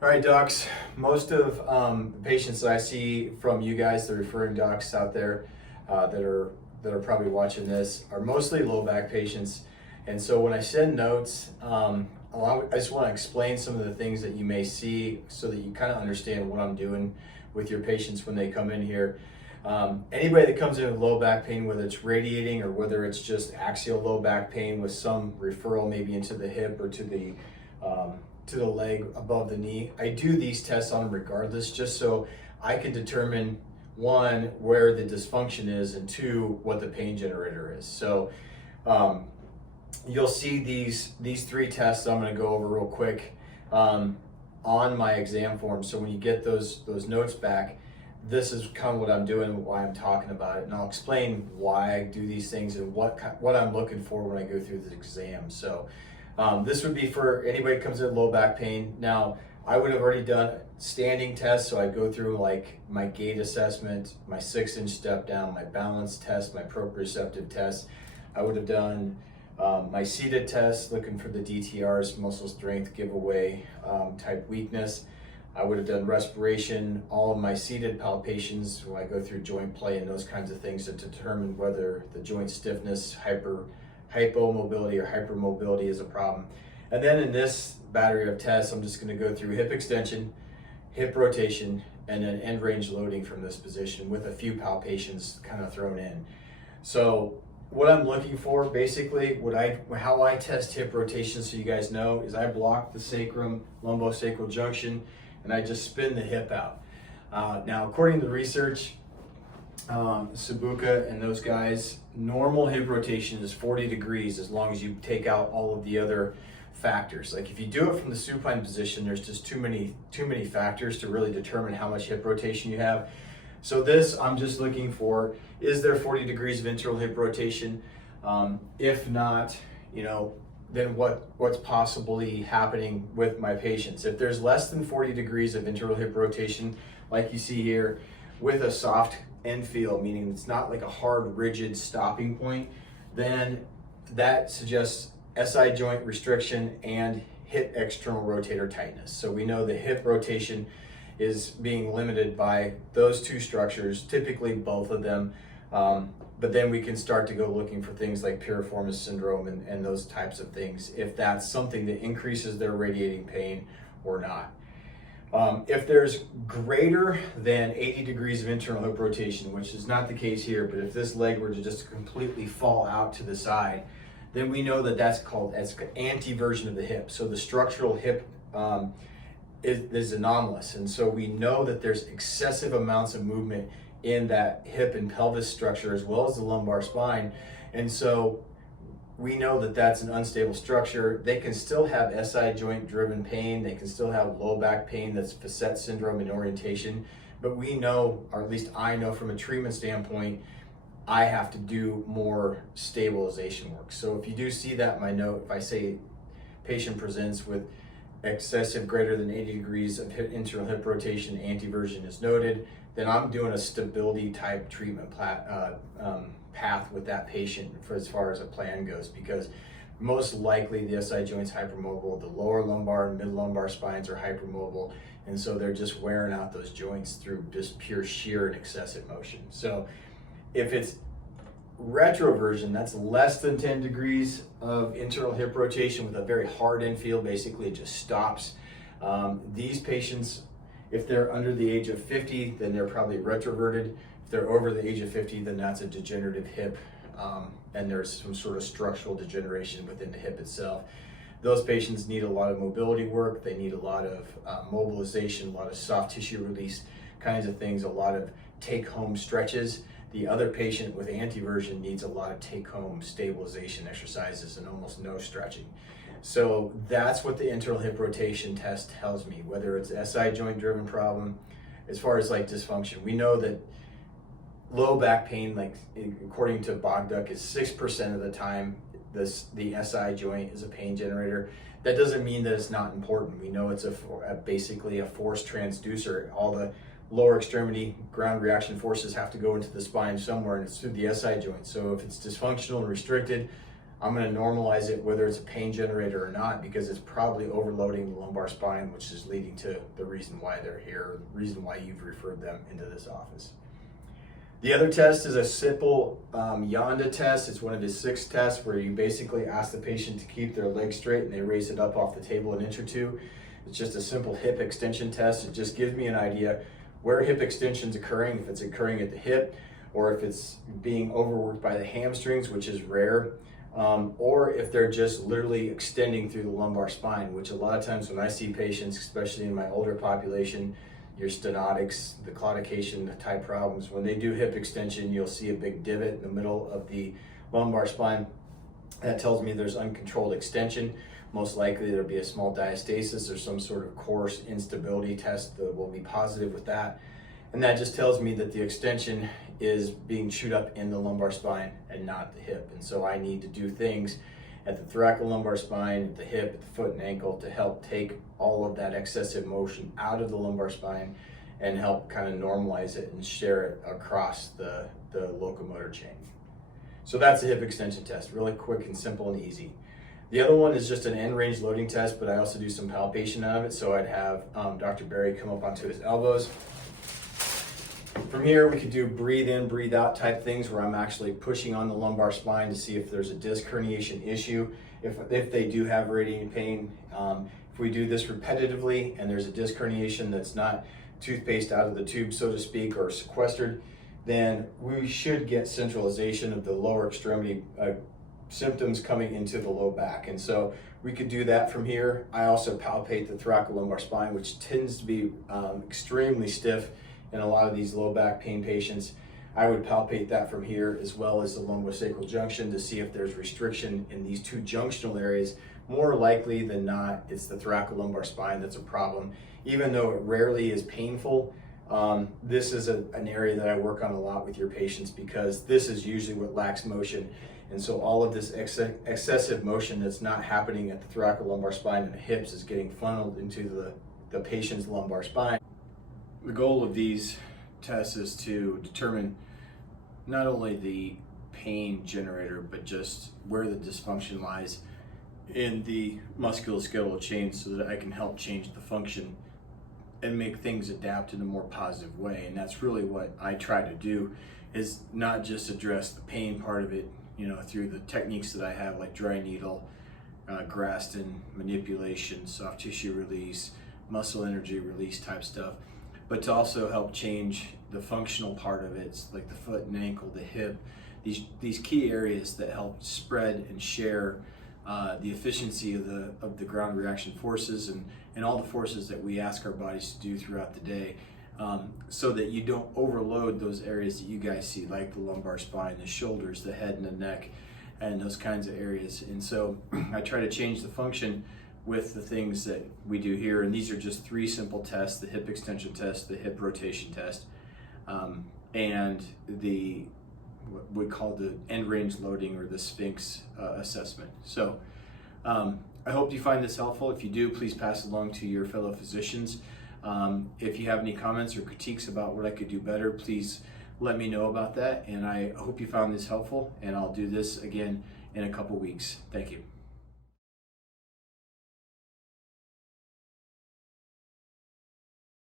All right, docs. Most of the patients that I see from you guys, the referring docs out there that are probably watching this, are mostly low back patients. And so when I send notes, I just want to explain some of the things that you may see so that you kind of understand what I'm doing with your patients when they come in here. Anybody that comes in with low back pain, whether it's radiating or whether it's just axial low back pain with some referral maybe into the hip or to the leg above the knee, I do these tests on them regardless, just so I can determine, one, where the dysfunction is, and two, what the pain generator is. So you'll see these three tests I'm going to go over real quick on my exam form. So when you get those notes back, this is kind of what I'm doing, why I'm talking about it, and I'll explain why I do these things and what I'm looking for when I go through this exam. So this would be for anybody who comes in with low back pain. Now, I would have already done standing tests, so I go through like my gait assessment, my 6-inch step down, my balance test, my proprioceptive test. I would have done my seated test, looking for the DTRs, muscle strength giveaway type weakness. I would have done respiration, all of my seated palpations when I go through joint play and those kinds of things to determine whether the joint stiffness, hypomobility or hypermobility is a problem. And then in this battery of tests, I'm just going to go through hip extension, hip rotation, and then end range loading from this position with a few palpations kind of thrown in. So what I'm looking for, basically, how I test hip rotation, so you guys know, is I block the sacrum lumbosacral junction and I just spin the hip out. Now, according to the research, Sabuka and those guys, normal hip rotation is 40 degrees as long as you take out all of the other factors. Like if you do it from the supine position, there's just too many factors to really determine how much hip rotation you have. So this, I'm just looking for, is there 40 degrees of internal hip rotation? If not, then what's possibly happening with my patients. If there's less than 40 degrees of internal hip rotation, like you see here, with a soft end feel, meaning it's not like a hard, rigid stopping point, then that suggests SI joint restriction and hip external rotator tightness. So we know the hip rotation is being limited by those two structures, typically both of them. But then we can start to go looking for things like piriformis syndrome and those types of things, if that's something that increases their radiating pain or not. If there's greater than 80 degrees of internal hip rotation, which is not the case here, but if this leg were to just completely fall out to the side, then we know that that's called as anti-version of the hip. So the structural hip is anomalous. And so we know that there's excessive amounts of movement in that hip and pelvis structure as well as the lumbar spine. And so we know that that's an unstable structure. They can still have SI joint driven pain. They can still have low back pain that's facet syndrome in orientation. But we know, or at least I know from a treatment standpoint, I have to do more stabilization work. So if you do see that in my note, if I say patient presents with excessive greater than 80 degrees of internal hip rotation, antiversion is noted, then I'm doing a stability type treatment path with that patient for as far as a plan goes, because most likely the SI joint's hypermobile, the lower lumbar and mid lumbar spines are hypermobile, and so they're just wearing out those joints through just pure shear and excessive motion. So if it's retroversion, that's less than 10 degrees of internal hip rotation with a very hard end feel, basically it just stops. These patients, if they're under the age of 50, then they're probably retroverted. If they're over the age of 50, then that's a degenerative hip, and there's some sort of structural degeneration within the hip itself. Those patients need a lot of mobility work. They need a lot of mobilization, a lot of soft tissue release kinds of things, a lot of take-home stretches. The other patient with antiversion needs a lot of take-home stabilization exercises and almost no stretching. So that's what the internal hip rotation test tells me, whether it's SI joint driven problem. As far as like dysfunction, we know that low back pain, like according to Bogduck, is 6% of the time the SI joint is a pain generator. That doesn't mean that it's not important. We know it's basically a force transducer. All the lower extremity ground reaction forces have to go into the spine somewhere, and it's through the SI joint. So if it's dysfunctional and restricted, I'm going to normalize it whether it's a pain generator or not, because it's probably overloading the lumbar spine, which is leading to the reason why they're here, the reason why you've referred them into this office. The other test is a simple Yonda test. It's one of the 6 tests where you basically ask the patient to keep their legs straight and they raise it up off the table an inch or two. It's just a simple hip extension test. It just gives me an idea where hip extension is occurring, if it's occurring at the hip, or if it's being overworked by the hamstrings, which is rare, or if they're just literally extending through the lumbar spine, which a lot of times when I see patients, especially in my older population, your stenotics, the claudication type problems, when they do hip extension, you'll see a big divot in the middle of the lumbar spine. That tells me there's uncontrolled extension. Most likely there'll be a small diastasis or some sort of coarse instability test that will be positive with that. And that just tells me that the extension is being chewed up in the lumbar spine and not the hip. And so I need to do things at the thoracolumbar spine, at the hip, at the foot and ankle to help take all of that excessive motion out of the lumbar spine and help kind of normalize it and share it across the locomotor chain. So that's a hip extension test, really quick and simple and easy. The other one is just an end range loading test, but I also do some palpation out of it. So I'd have Dr. Barry come up onto his elbows. From here, we could do breathe in, breathe out type things where I'm actually pushing on the lumbar spine to see if there's a disc herniation issue. If they do have radiating pain, if we do this repetitively and there's a disc herniation that's not toothpaste out of the tube, so to speak, or sequestered, then we should get centralization of the lower extremity symptoms coming into the low back. And so we could do that from here. I also palpate the thoracolumbar spine, which tends to be extremely stiff in a lot of these low back pain patients. I would palpate that from here, as well as the lumbosacral junction, to see if there's restriction in these 2 junctional areas. More likely than not, it's the thoracolumbar spine that's a problem. Even though it rarely is painful, this is an area that I work on a lot with your patients, because this is usually what lacks motion. And so all of this excessive motion that's not happening at the thoracolumbar spine and the hips is getting funneled into the patient's lumbar spine. The goal of these tests is to determine not only the pain generator, but just where the dysfunction lies in the musculoskeletal chain, so that I can help change the function and make things adapt in a more positive way. And that's really what I try to do, is not just address the pain part of it, through the techniques that I have, like dry needle, Graston manipulation, soft tissue release, muscle energy release type stuff, but to also help change the functional part of it, like the foot and ankle, the hip, these key areas that help spread and share the efficiency of the ground reaction forces and all the forces that we ask our bodies to do throughout the day, so that you don't overload those areas that you guys see, like the lumbar spine, the shoulders, the head and the neck, and those kinds of areas. And so I try to change the function with the things that we do here. And these are just 3 simple tests: the hip extension test, the hip rotation test, and what we call the end range loading, or the Sphinx assessment. So I hope you find this helpful. If you do, please pass it along to your fellow physicians. If you have any comments or critiques about what I could do better, please let me know about that. And I hope you found this helpful, and I'll do this again in a couple weeks. Thank you.